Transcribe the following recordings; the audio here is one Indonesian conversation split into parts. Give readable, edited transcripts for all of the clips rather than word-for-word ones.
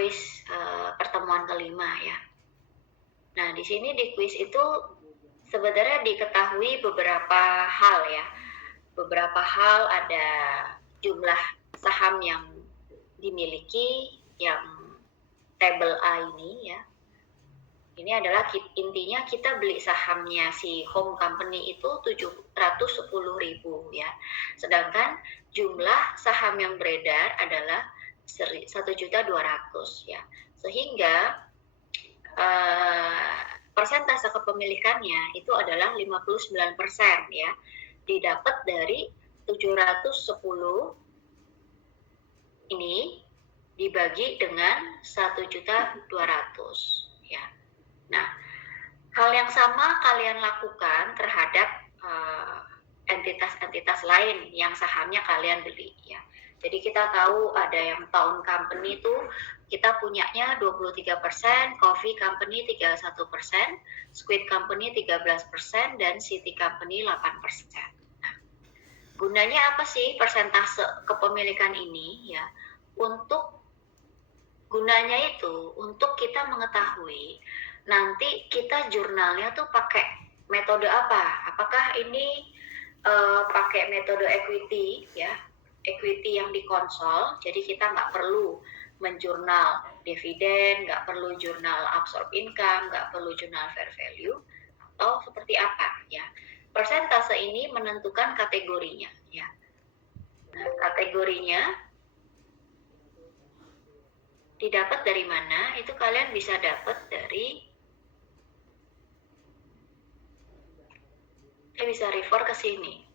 kuis pertemuan kelima ya. Nah, di sini di kuis itu sebenarnya diketahui beberapa hal ya. Beberapa hal, ada jumlah saham yang dimiliki yang tabel A ini ya. Ini adalah intinya kita beli sahamnya si home company itu 710.000 ya. Sedangkan jumlah saham yang beredar adalah 1.200.000 ya. Sehingga persentase kepemilikannya itu adalah 59% ya. Didapat dari 710 ini dibagi dengan 1.200.000 ya. Nah, hal yang sama kalian lakukan terhadap entitas-entitas lain yang sahamnya kalian beli ya. Jadi kita tahu ada yang Town Company itu kita punyanya 23%, Coffee Company 31%, Squid Company 13%, dan City Company 8%. Nah, gunanya apa sih persentase kepemilikan ini ya? Gunanya itu untuk kita mengetahui nanti kita jurnalnya tuh pakai metode apa? Apakah ini pakai metode equity ya, equity yang dikonsol, jadi kita nggak perlu menjurnal dividen, nggak perlu jurnal absorb income, nggak perlu jurnal fair value, atau seperti apa ya. Persentase ini menentukan kategorinya ya. Nah, kategorinya didapat dari mana? Itu kalian bisa dapat dari, saya bisa refer ke sini.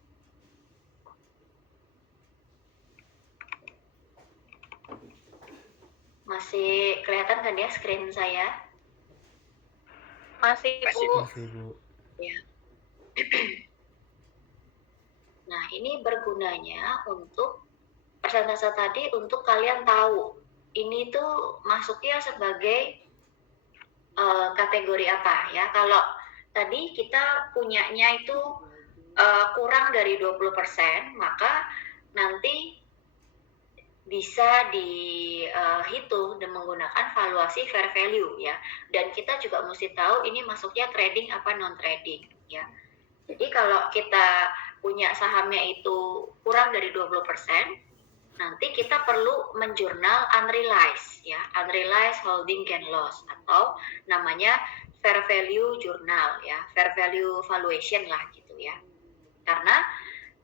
Masih kelihatan kan ya screen saya? Masih, Bu. Masih, Bu. Ya. Nah, ini bergunanya untuk persentase tadi untuk kalian tahu ini tuh masuknya sebagai kategori apa ya. Kalau tadi kita punyanya itu kurang dari 20%, maka nanti bisa dihitung dengan menggunakan valuasi fair value ya. Dan kita juga mesti tahu ini masuknya trading apa non trading ya. Jadi kalau kita punya sahamnya itu kurang dari 20%, nanti kita perlu menjurnal unrealized ya, unrealized holding gain loss, atau namanya fair value journal ya, fair value valuation lah gitu ya. Karena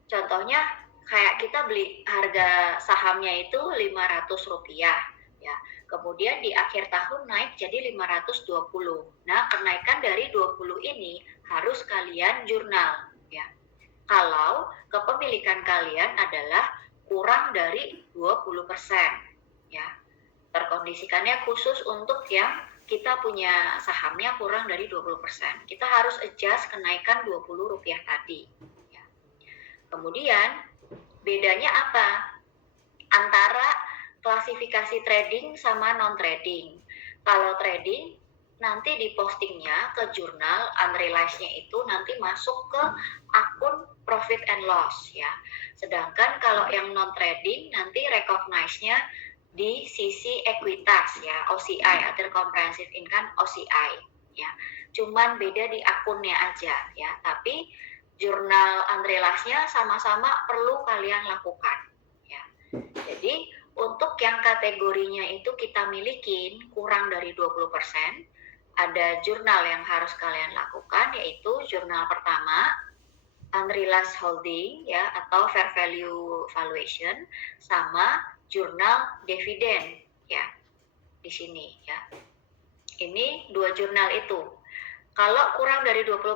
contohnya kayak kita beli harga sahamnya itu Rp500 ya. Kemudian di akhir tahun naik jadi 520. Nah, kenaikan dari 20 ini harus kalian jurnal ya. Kalau kepemilikan kalian adalah kurang dari 20% ya. Terkondisikannya khusus untuk yang kita punya sahamnya kurang dari 20%. Kita harus adjust kenaikan Rp20 tadi ya. Kemudian bedanya apa antara klasifikasi trading sama non trading? Kalau trading nanti di postingnya ke jurnal unrealized-nya itu nanti masuk ke akun profit and loss ya. Sedangkan kalau yang non trading nanti recognize-nya di sisi ekuitas ya, OCI, Other Comprehensive Income, OCI ya. Cuman beda di akunnya aja ya, tapi jurnal unrealized-nya sama-sama perlu kalian lakukan ya. Jadi untuk yang kategorinya itu kita milikin kurang dari 20%, ada jurnal yang harus kalian lakukan, yaitu jurnal pertama unrealized holding ya, atau fair value valuation, sama jurnal dividen ya, di sini ya. Ini dua jurnal itu. Kalau kurang dari 20%,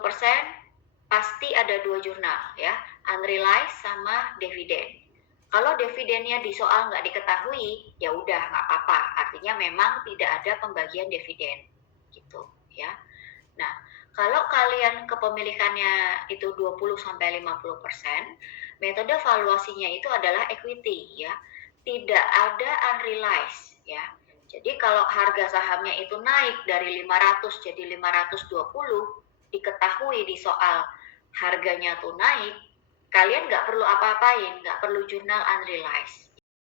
pasti ada dua jurnal ya, unrealized sama dividen. Kalau dividennya di soal nggak diketahui, ya udah nggak apa-apa. Artinya memang tidak ada pembagian dividen gitu ya. Nah, kalau kalian kepemilikannya itu 20-50%, metode valuasinya itu adalah equity ya. Tidak ada unrealized ya. Jadi kalau harga sahamnya itu naik dari 500 jadi 520, diketahui di soal harganya tuh naik, kalian nggak perlu apa-apain, nggak perlu jurnal unrealized